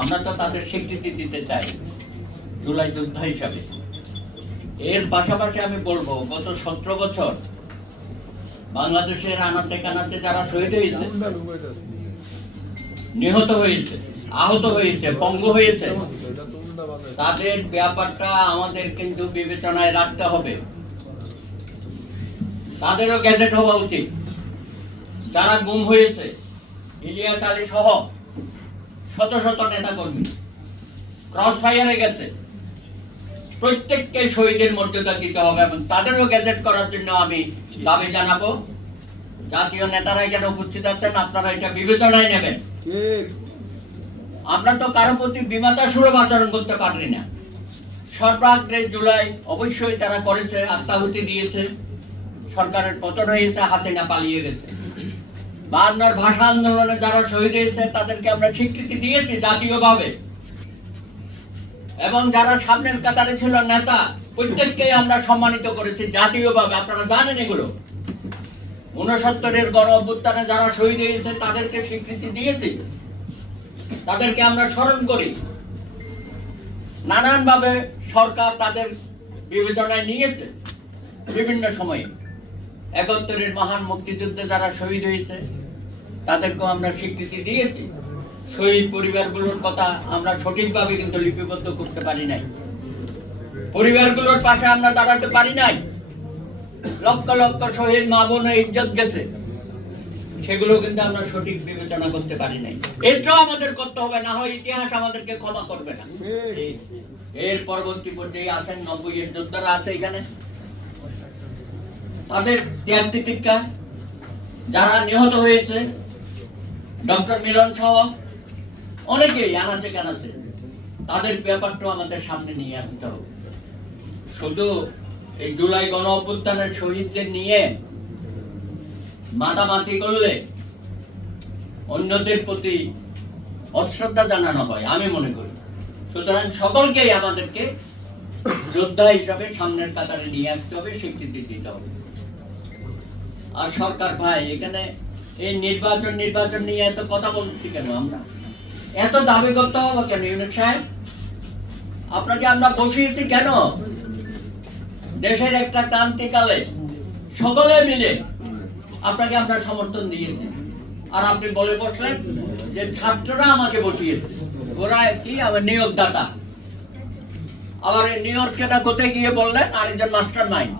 আমরা তো তাদের স্বীকৃতি দিতে চাই জুলাই যোদ্ধা হিসাবে। এর পাশাপাশি আমি বলবো, গত 17 বছর বাংলাদেশের আনাচে কানাচে যারা শহীদ হয়েছে, নিহত হয়েছে, আহত হয়েছে, পঙ্গু হয়েছে, তাদের ব্যাপারটা আমাদের কিন্তু বিবেচনায় রাখতে হবে। তাদেরও গ্যাজেট হওয়া উচিত। যারা গুম হয়েছে, ইলিয়াস আলী সহ শত শত নেতা কর্মী ক্রস ফায়ারে গেছে, প্রত্যেককে শহীদের মর্যাদা দিতে হবে এবং তাদেরও গ্যাজেট করার জন্য আমি দাবি জানাবো। জাতীয় নেতারা এখানে উপস্থিত আছেন, আপনারা এটা বিবেচনায় নেবেন। আমরা তো কারো প্রতি বিমাতা সুলভ আচরণ করতে পারি না। সর্বাগ্রে জুলাই অবশ্যই তারা করেছে, আত্মাহুতি দিয়েছে, সরকারের পতন হয়েছে, হাসিনা পালিয়ে গেছে। বায়ান্নর ভাষা আন্দোলনে যারা শহীদ হয়েছে তাদেরকে আমরা স্বীকৃতি দিয়েছি জাতীয়ভাবে, এবং যারা সামনের কাতারে ছিল নেতা, প্রত্যেককে আমরা সম্মানিত করেছি জাতীয়ভাবে। আপনারা জানেন এগুলো। 69-এর গণ অভ্যুত্থানে যারা শহীদ হয়েছে তাদেরকে স্বীকৃতি দিয়েছি, তাদেরকে আমরা স্মরণ করি। নানানভাবে সরকার তাদের বিবেচনায় নিয়েছে বিভিন্ন সময়ে। 71-এর মহান মুক্তিযুদ্ধে যারা শহীদ হয়েছে তাদেরকেও আমরা স্বীকৃতি দিয়েছি। শহীদ পরিবারগুলোর কথা আমরা সঠিকভাবে কিন্তু লিপিবদ্ধ করতে পারি নাই, পরিবারগুলোর পাশে আমরা দাঁড়াতে পারি নাই। লক্ষ লক্ষ শহীদ মা বোনের ইজ্জত গেছে, সেগুলো কিন্তু আমরা সঠিক বিবেচনা করতে পারি নাই। এটাও আমাদের করতে হবে, না হয় ইতিহাস আমাদেরকে ক্ষমা করবে না। এর পরবর্তী পর্যায়ে আছেন 90-এর যোদ্ধারা আছে এখানে, তাদের ত্যাগ তিতিক্ষা, যারা নিহত হয়েছে, ডক্টর মিলন সহ অনেকেই আনাচে কানাচে, তাদের ব্যাপারটাও আমাদের সামনে নিয়ে আসতে হবে। শুধু এই জুলাই গণ অভ্যুত্থানের শহীদদের নিয়ে মাতামাতি করলে অন্যদের প্রতি অশ্রদ্ধা জানানো হয় আমি মনে করি। সুতরাং সকলকেই আমাদেরকে যোদ্ধা হিসাবে সামনের কাতারে নিয়ে আসতে হবে, স্বীকৃতি দিতে হবে। আর সরকার ভাই, এখানে এই নির্বাচন নিয়ে এত কথা বলছি কেন? আমরা এত দাবি করতে হবে কেন? ইউনুস সাহেব, আপনাকে আমরা বসিয়েছি কেন? দেশের একটা ক্রান্তিকালে সকলে মিলে আপনাকে আমরা সমর্থন দিয়েছি, আর আপনি বলে বসলেন যে ছাত্ররা আমাকে বসিয়েছে, ওরা কি আমার নিয়োগদাতা। আবার এই নিয়োগটা কোথায় গিয়ে বললেন আরেকজন মাস্টার মাইন্ড।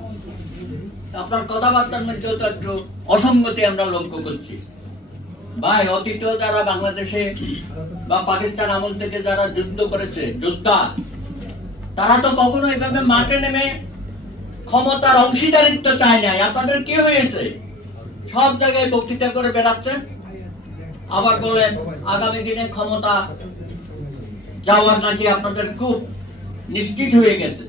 আপনার কথাবার্তার মধ্যে তো একটু অসঙ্গতি আমরা লক্ষ্য করছি ভাই। অতীত যারা বাংলাদেশে বা পাকিস্তান আমল থেকে যারা যুদ্ধ করেছে, যোদ্ধা, তারা তো কখনো এইভাবে মাঠে নেমে ক্ষমতার অংশীদারিত্ব চায় নাই। আপনাদের কি হয়েছে? সব জায়গায় বক্তৃতা করে বেড়াচ্ছেন, আবার বলেন আগামী দিনে ক্ষমতা যাওয়ার নাকি আপনাদের খুব নিশ্চিত হয়ে গেছে।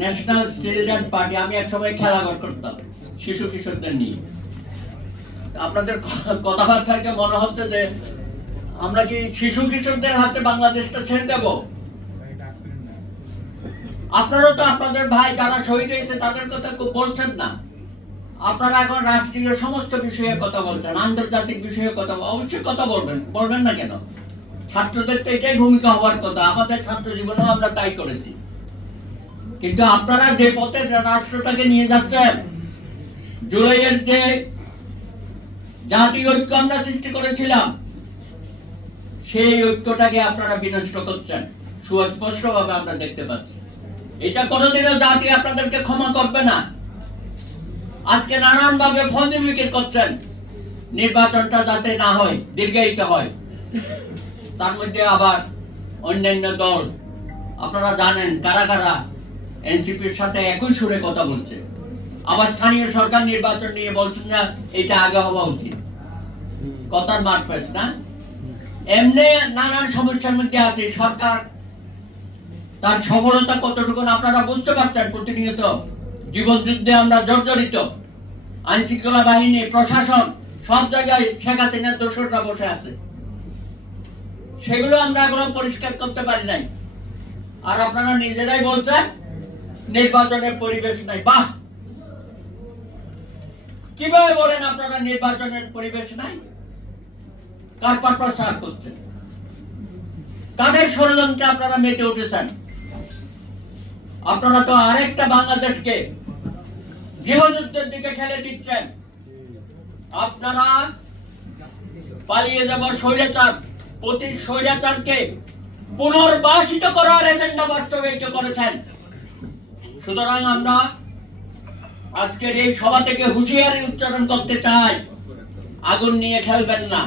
ন্যাশনাল চিলড্রেন পার্টি, আমি এক সময় খেলাঘর করতাম শিশু কিশোরদের নিয়ে। আপনাদের কথাবার্তাকে মনে হচ্ছে যে আমরা কি শিশু কিশোরদের হাতে বাংলাদেশটা ছেড়ে দেব? আপনারা তো আপনাদের ভাই যারা শহীদ হয়েছে তাদের কথা বলছেন না। আপনারা এখন রাষ্ট্রীয় সমস্ত বিষয়ে কথা বলছেন, আন্তর্জাতিক বিষয়ে কথা অবশ্যই কথা বলবেন না কেন? ছাত্রদের তো এটাই ভূমিকা হওয়ার কথা। আমাদের ছাত্র জীবনেও আমরা তাই করেছি। কিন্তু আপনারা যে পথে রাষ্ট্রটাকে নিয়ে যাচ্ছেন, জুলাইয়ের যে জাতীয় ঐক্য আমরা সৃষ্টি করেছিলাম, সেই ঐক্যটাকে আপনারা বিনষ্ট করছেন সুস্পষ্ট ভাবে আমরা দেখতে পাচ্ছি। এটা কোনোদিনও জাতি আপনাদেরকে ক্ষমা করবে না। আজকে নানান ভাবে ফন্দিফিকেট করছেন নির্বাচনটা যাতে না হয়, দীর্ঘায়িত হয়। তার মধ্যে আবার অন্যান্য দল, আপনারা জানেন কারা কারা এনসিপির সাথে একই সুরে কথা বলছে। আবার স্থানীয় সরকার নির্বাচন নিয়ে বলছেন না এটা আগে হওয়া উচিত। কথার মার পেছ না। এমনি নানান সমস্যার মধ্যে আছে সরকার। তার সফলতা কতটুকু আপনারা বুঝতে পারছেন। প্রতিনিয়ত জীবন যুদ্ধে আমরা জর্জরিত। আইন শৃঙ্খলা বাহিনী, প্রশাসন, সব জায়গায় শেখ হাসিনার দোসররা বসে আছে। সেগুলো আমরা এখনো পরিষ্কার করতে পারি নাই। আর আপনারা নিজেরাই বলছেন নির্বাচনের পরিবেশ নাই। বাহ, কিভাবে বলেন আপনারা নির্বাচনের পরিবেশ নাই? কার প্রচার করছেন? কাদের ষড়যন্ত্রে আপনারা মেতে উঠেছেন? আপনারা তো আরেকটা বাংলাদেশকে গৃহযুদ্ধের দিকে ঠেলে দিচ্ছেন। আপনারা পালিয়ে যাবার স্বৈরাচার, প্রতি স্বৈরাচারকে পুনর্বাসিত করার এজেন্ডা বাস্তবায়িত করেছেন। সুতরাং আমরা আজকের এই সভা থেকে হুঁশিয়ারি উচ্চারণ করতে চাই, আগুন নিয়ে খেলবেন না।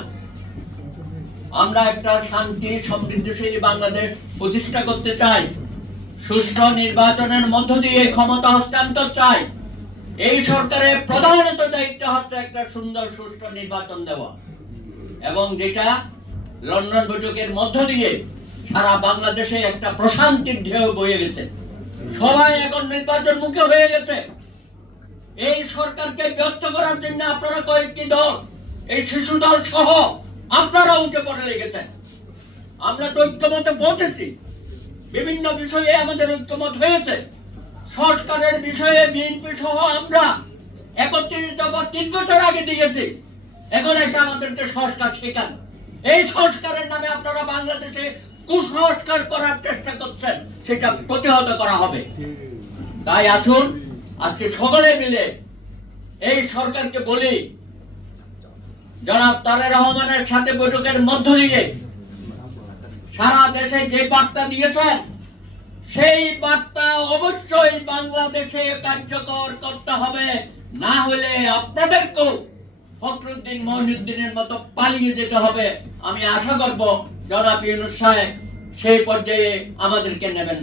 আমরা একটা শান্তি সমৃদ্ধশালী বাংলাদেশ প্রতিষ্ঠা করতে চাই, সুষ্ঠু নির্বাচনের মধ্য দিয়ে ক্ষমতা হস্তান্তর চাই। এই সরকারের প্রধানত দায়িত্ব হচ্ছে একটা সুন্দর সুষ্ঠু নির্বাচন দেওয়া, এবং যেটা লন্ডন বৈঠকের মধ্য দিয়ে সারা বাংলাদেশে একটা প্রশান্তির ঢেউ বয়ে গেছে। সবাই এখন নির্বাচন মুখে হয়ে গেছে। এই সরকারকে ব্যর্থ করার জন্য আপনারা কয়েকটি দল, এই শিশু দল সহ আপনারা উঠে পড়ে লেগেছেন। আমরা তো ঐক্যমতে পৌঁছেছি, বিভিন্ন বিষয়ে আমাদের ঐক্যমত হয়েছে। সংস্কারের বিষয়ে বিএনপি সহ আমরা 31 দফা 3 বছর আগে দিয়েছি। এখন এসে আমাদেরকে সংস্কার শেখান। এই সংস্কারের নামে আপনারা বাংলাদেশে কুসংস্কার করার চেষ্টা করছেন, সেটা প্রতিহত করা হবে। তাই আসুন আজকে সকলে মিলে এই সরকারকে বলি, জনাব তারেক রহমানের সাথে বৈঠকের মধ্য দিয়ে সারা দেশে যে বার্তা দিয়েছেন, সেই বার্তা অবশ্যই বাংলাদেশে কার্যকর করতে হবে। না হলে আপনাদেরকেও ফখরুদ্দিন মঈনুদ্দিনের মতো পালিয়ে যেতে হবে। আমি আশা করব জনাব ইউনূস সাহেব সেই পর্যায়ে আমাদেরকে নেবেন।